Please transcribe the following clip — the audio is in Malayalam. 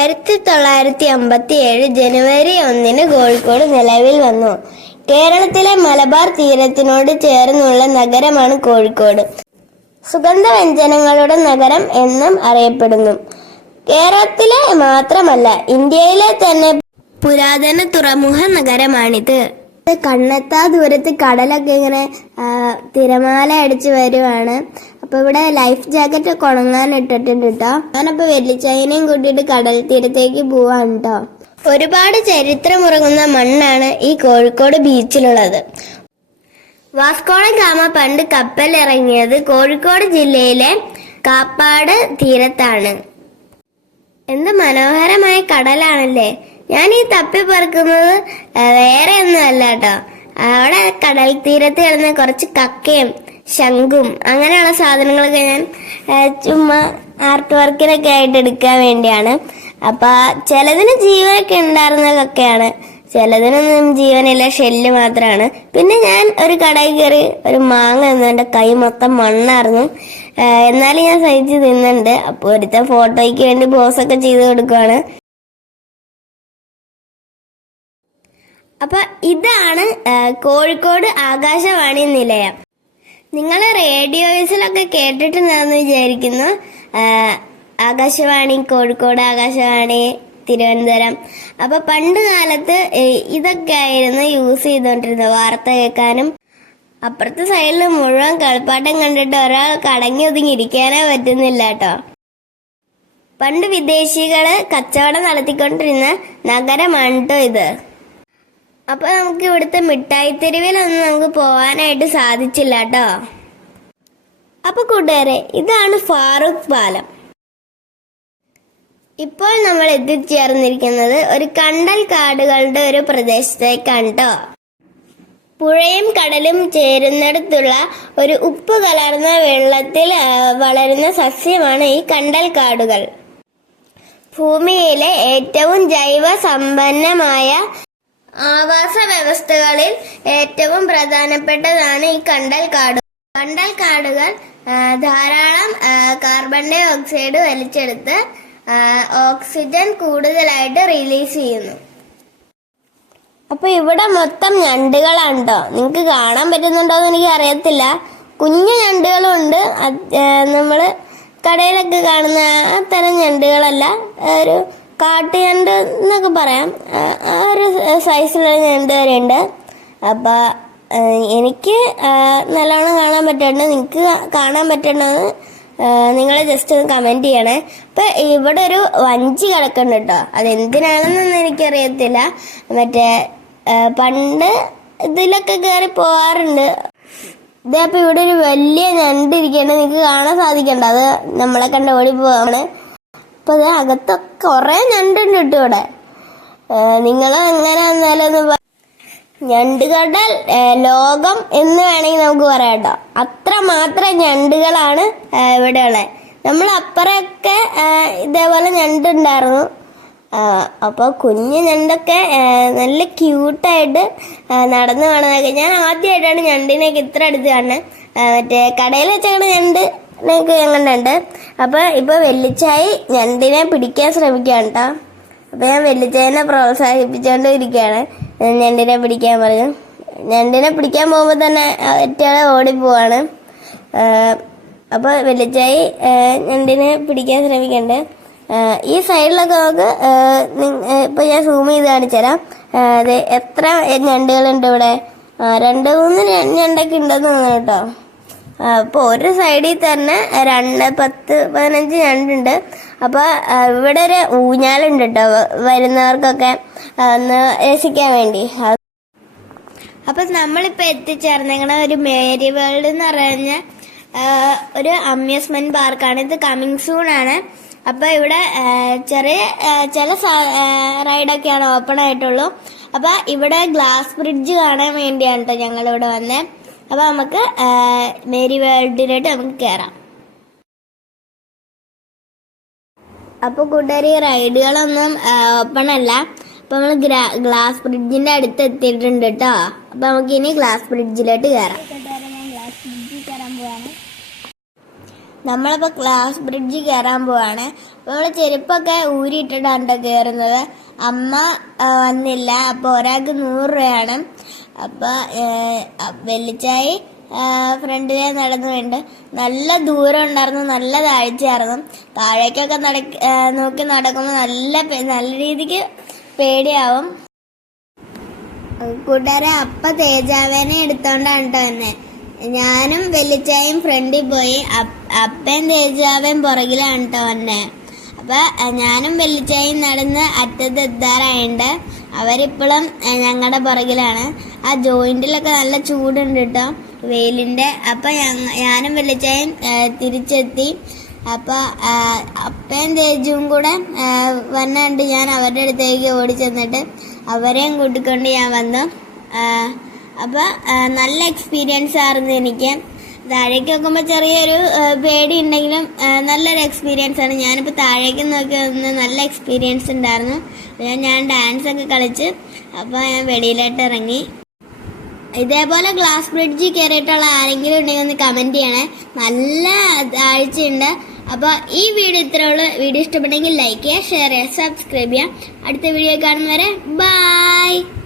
1957 ജനുവരി 1 കോഴിക്കോട് നിലവിൽ വന്നു. കേരളത്തിലെ മലബാർ തീരത്തിനോട് ചേർന്നുള്ള നഗരമാണ് കോഴിക്കോട്. സുഗന്ധവ്യഞ്ജനങ്ങളുടെ നഗരം എന്നും അറിയപ്പെടുന്നു. കേരളത്തിലെ മാത്രമല്ല, ഇന്ത്യയിലെ തന്നെ പുരാതന തുറമുഖ നഗരമാണിത്. കണ്ണെത്താ ദൂരത്ത് കടലൊക്കെ ഇങ്ങനെ തിരമാല അടിച്ച് വരുവാണ്. അപ്പൊ ഇവിടെ ലൈഫ് ജാക്കറ്റ് ഒക്കെ ഉണങ്ങാൻ ഇട്ടിട്ടുണ്ട് കേട്ടോ. ഞാനപ്പോ വെള്ളിച്ചൈനയും കൂട്ടിയിട്ട് കടൽ തീരത്തേക്ക് പോവാണ് കേട്ടോ. ഒരുപാട് ചരിത്രമുറങ്ങുന്ന മണ്ണാണ് ഈ കോഴിക്കോട് ബീച്ചിലുള്ളത്. വാസ്കോഡ ഗാമ പണ്ട് കപ്പലിറങ്ങിയത് കോഴിക്കോട് ജില്ലയിലെ കാപ്പാട് തീരത്താണ്. എന്ത് മനോഹരമായ കടലാണല്ലേ. ഞാൻ ഈ തപ്പി പറക്കുന്നത് വേറെ ഒന്നും അല്ല കേട്ടോ. അവിടെ കടൽ തീരത്ത് കിടന്ന കുറച്ച് കക്കയും ശംഖും അങ്ങനെയുള്ള സാധനങ്ങളൊക്കെ ഞാൻ ചുമ്മാ ആർട്ട് വർക്കിനൊക്കെ ആയിട്ട് എടുക്കാൻ വേണ്ടിയാണ്. അപ്പൊ ചിലതിന് ജീവനൊക്കെ ഉണ്ടായിരുന്ന കക്കയാണ്, ചിലതിനൊന്നും ജീവനില്ല, ഷെല്ല് മാത്രമാണ്. പിന്നെ ഞാൻ ഒരു കടയിൽ കയറി ഒരു മാങ്ങ തന്നു. എൻ്റെ കൈ മൊത്തം മണ്ണായിരുന്നു, എന്നാലും ഞാൻ സഹിച്ച് തിന്നുന്നുണ്ട്. അപ്പൊ ഒരുത്ത ഫോട്ടോയ്ക്ക് വേണ്ടി പോസൊക്കെ ചെയ്ത് കൊടുക്കുവാണ്. അപ്പൊ ഇതാണ് കോഴിക്കോട് ആകാശവാണി നിലയം. നിങ്ങൾ റേഡിയോസിലൊക്കെ കേട്ടിട്ടുണ്ടെന്ന് വിചാരിക്കുന്നു. ആകാശവാണി കോഴിക്കോട്, ആകാശവാണി തിരുവനന്തപുരം. അപ്പൊ പണ്ട് കാലത്ത് ഇതൊക്കെ ആയിരുന്നു യൂസ് ചെയ്തോണ്ടിരുന്നത് വാർത്ത കേൾക്കാനും. അപ്പുറത്തെ സൈഡിൽ മുഴുവൻ കളിപ്പാട്ടം കണ്ടിട്ട് ഒരാൾക്ക് അടങ്ങി ഒതുങ്ങി ഇരിക്കാനേ പറ്റുന്നില്ല കേട്ടോ. പണ്ട് വിദേശികള് കച്ചവടം നടത്തിക്കൊണ്ടിരുന്ന നഗരമാണ് കേട്ടോ ഇത്. അപ്പൊ നമുക്ക് ഇവിടുത്തെ മിഠായി തെരുവിലൊന്നും നമുക്ക് പോവാനായിട്ട് സാധിച്ചില്ല കേട്ടോ. അപ്പൊ കൂട്ടുകാരെ, ഇതാണ് ഫാറൂഖ് പാലം. ഇപ്പോൾ നമ്മൾ എത്തിച്ചേർന്നിരിക്കുന്നത് ഒരു കണ്ടൽ കാടുകളുടെ ഒരു പ്രദേശത്തേക്കാണ് കേട്ടോ. പുഴയും കടലും ചേരുന്നിടത്തുള്ള ഒരു ഉപ്പ് കലർന്ന വെള്ളത്തിൽ വളരുന്ന സസ്യമാണ് ഈ കണ്ടൽ കാടുകൾ. ഭൂമിയിലെ ഏറ്റവും ജൈവ സമ്പന്നമായ ആവാസ വ്യവസ്ഥകളിൽ ഏറ്റവും പ്രധാനപ്പെട്ടതാണ് ഈ കണ്ടൽ കാടുകൾ. കണ്ടൽ കാടുകൾ ധാരാളം കാർബൺ ഡൈ ഓക്സൈഡ് വലിച്ചെടുത്ത് ഓക്സിജൻ കൂടുതലായിട്ട് റിലീസ് ചെയ്യുന്നു. അപ്പൊ ഇവിടെ മൊത്തം ഞണ്ടുകളാണ് കേട്ടോ. നിങ്ങൾക്ക് കാണാൻ പറ്റുന്നുണ്ടോന്ന് എനിക്ക് അറിയത്തില്ല. കുഞ്ഞു ഞണ്ടുകളുണ്ട്, നമ്മള് കടയിലൊക്കെ കാണുന്ന ആ തരം ഞണ്ടുകളല്ല, ഒരു കാട്ടുഞണ്ട് എന്നൊക്കെ പറയാം, ആ ഒരു സൈസിലുള്ള ഞണ്ട് വരെ ഉണ്ട്. അപ്പൊ എനിക്ക് നല്ലോണം കാണാൻ പറ്റുന്നുണ്ട്. നിങ്ങൾക്ക് കാണാൻ പറ്റണത് നിങ്ങൾ ജസ്റ്റ് ഒന്ന് കമന്റ് ചെയ്യണേ. അപ്പൊ ഇവിടെ ഒരു വഞ്ചി കിടക്കുന്നുണ്ട് കേട്ടോ. അതെന്തിനാണെന്നൊന്നും എനിക്കറിയത്തില്ല. മറ്റേ പണ്ട് ഇതിലൊക്കെ കയറി പോവാറുണ്ട്. ഇതേ അപ്പൊ ഇവിടെ ഒരു വലിയ ഞണ്ട് ഇരിക്കണ്ട്, നിങ്ങൾക്ക് കാണാൻ സാധിക്കണ്ട, അത് നമ്മളെ കണ്ട് ഓടി പോവാണ്. അപ്പൊ അത് അകത്തൊക്കെ കുറെ ഞണ്ടുണ്ട് കേട്ടോ ഇവിടെ. നിങ്ങൾ എങ്ങനെ വന്നാലും ഞണ്ടുകളുടെ ലോകം എന്ന് വേണമെങ്കിൽ നമുക്ക് പറയാം കേട്ടോ. അത്രമാത്രം ഞണ്ടുകളാണ് ഇവിടെ ഉള്ളത്. നമ്മൾ അപ്പുറമൊക്കെ ഇതേപോലെ ഞണ്ടുണ്ടായിരുന്നു. അപ്പൊ കുഞ്ഞു ഞണ്ടൊക്കെ നല്ല ക്യൂട്ടായിട്ട് നടന്നു കാണുന്നതൊക്കെ ഞാൻ ആദ്യമായിട്ടാണ് ഞണ്ടിനെയൊക്കെ ഇത്ര അടുത്ത് കാണുന്നത്. മറ്റേ കടയിൽ വെച്ചാണ് ഞണ്ട് ഞാൻ കണ്ടുണ്ട്. അപ്പൊ ഇപ്പൊ വെള്ളിച്ചായി ഞണ്ടിനെ പിടിക്കാൻ ശ്രമിക്കുകയാണ് കേട്ടോ. അപ്പൊ ഞാൻ വെള്ളിച്ചായിനെ പ്രോത്സാഹിപ്പിച്ചോണ്ട് ഇരിക്കുകയാണ്. ഞണ്ടിനെ പിടിക്കാൻ പറഞ്ഞു. ഞണ്ടിനെ പിടിക്കാൻ പോകുമ്പോ തന്നെ ഒറ്റയാളെ ഓടിപ്പോവാണ്. അപ്പൊ വെള്ളിച്ചായി ഞണ്ടിനെ പിടിക്കാൻ ശ്രമിക്കണ്ട്. ഈ സൈഡിലൊക്കെ നമുക്ക് ഇപ്പൊ ഞാൻ സൂം ചെയ്ത് കാണിച്ചുതരാം. അതെ, എത്ര ഞണ്ടുകളുണ്ട് ഇവിടെ. 2-3 ഞണ്ടൊക്കെ ഉണ്ടെന്ന് തോന്നുന്നു കേട്ടോ. അപ്പൊ ഒരു സൈഡിൽ തന്നെ 10-15 ഞണ്ടുണ്ട്. അപ്പൊ ഇവിടെ ഒരു ഊഞ്ഞാലുണ്ട് കേട്ടോ, വരുന്നവർക്കൊക്കെ ഒന്ന് രസിക്കാൻ വേണ്ടി. അപ്പൊ നമ്മളിപ്പോ എത്തിച്ചേർന്നിങ്ങനെ ഒരു മേരി വേൾഡ് എന്ന് പറഞ്ഞ ഒരു അമ്യൂസ്മെന്റ് പാർക്കാണ്. ഇത് കമ്മിങ് സൂൺ ആണ്. അപ്പൊ ഇവിടെ ചില റൈഡൊക്കെയാണ് ഓപ്പൺ ആയിട്ടുള്ളൂ. അപ്പൊ ഇവിടെ ഗ്ലാസ് ബ്രിഡ്ജ് കാണാൻ വേണ്ടിയാണ് കേട്ടോ ഞങ്ങളിവിടെ വന്നേ. അപ്പൊ നമുക്ക് മേരി വേൾഡിലോട്ട് നമുക്ക് കയറാം. അപ്പൊ കൂട്ടുകാരി, റൈഡുകളൊന്നും ഓപ്പൺ അല്ല. അപ്പൊ നമ്മൾ ഗ്ലാസ് ബ്രിഡ്ജിന്റെ അടുത്ത് എത്തിയിട്ടുണ്ട് കേട്ടോ. അപ്പൊ നമുക്ക് ഇനി ഗ്ലാസ് ബ്രിഡ്ജിലോട്ട് കയറാം. നമ്മളിപ്പോ ഗ്ലാസ് ബ്രിഡ്ജ് കയറാൻ പോവാണ്. അവള് ചെരുപ്പൊക്കെ ഊരിയിട്ടിട്ടാണ് കയറുന്നത്. അമ്മ വന്നില്ല. അപ്പോൾ ഒരാൾക്ക് 100 രൂപയാണ്. അപ്പോൾ വെല്ലിച്ചായി ഫ്രണ്ടിലെ നടന്നുകൊണ്ട് നല്ല ദൂരം ഉണ്ടായിരുന്നു, നല്ല താഴ്ചയായിരുന്നു. താഴേക്കൊക്കെ നോക്കി നടക്കുമ്പോൾ നല്ല രീതിക്ക് പേടിയാവും. കൂട്ടുകാരെ, അപ്പ തേജാവേനെ എടുത്തോണ്ടാണ് കേട്ടോ തന്നെ. ഞാനും വെല്ലിച്ചായും ഫ്രണ്ടിൽ പോയി, അപ്പയും തേജാവേം പുറകിലാണ് കേട്ടോ വന്നെ. അപ്പൊ ഞാനും വെല്ലിച്ചായും നടന്ന് അറ്റത്ത് എത്താറായുണ്ട്. അവരിപ്പോഴും ഞങ്ങളുടെ പുറകിലാണ്. ആ ജോയിന്റിലൊക്കെ നല്ല ചൂടുണ്ട് കേട്ടോ വെയിലിന്റെ. അപ്പൊ ഞാനും വെല്ലിച്ചായും തിരിച്ചെത്തി. അപ്പൊ അപ്പയും തേജുവും കൂടെ വന്നുകൊണ്ട് ഞാൻ അവരുടെ അടുത്തേക്ക് ഓടി ചെന്നിട്ട് അവരെയും കൂട്ടിക്കൊണ്ട് ഞാൻ വന്നു. അപ്പൊ നല്ല എക്സ്പീരിയൻസ് ആയിരുന്നു എനിക്ക്. താഴേക്ക് നോക്കുമ്പോൾ ചെറിയൊരു പേടി ഉണ്ടെങ്കിലും നല്ലൊരു എക്സ്പീരിയൻസ് ആണ്. ഞാനിപ്പോൾ താഴേക്ക് നോക്കി വന്ന് നല്ല എക്സ്പീരിയൻസ് ഉണ്ടായിരുന്നു. ഞാൻ ഡാൻസ് ഒക്കെ കളിച്ച് അപ്പോൾ ഞാൻ വെളിയിലോട്ട് ഇറങ്ങി. ഇതേപോലെ ഗ്ലാസ് ബ്രിഡ്ജിൽ കയറിയിട്ടുള്ള ആരെങ്കിലും ഉണ്ടെങ്കിൽ ഒന്ന് കമൻറ്റ് ചെയ്യണേ. നല്ല താഴ്ചയുണ്ട്. അപ്പോൾ ഈ വീഡിയോ ഇത്രയുള്ള. വീഡിയോ ഇഷ്ടപ്പെട്ടെങ്കിൽ ലൈക്ക് ചെയ്യുക, ഷെയർ ചെയ്യുക, സബ്സ്ക്രൈബ് ചെയ്യുക. അടുത്ത വീഡിയോ കാണുന്നവരെ ബൈ.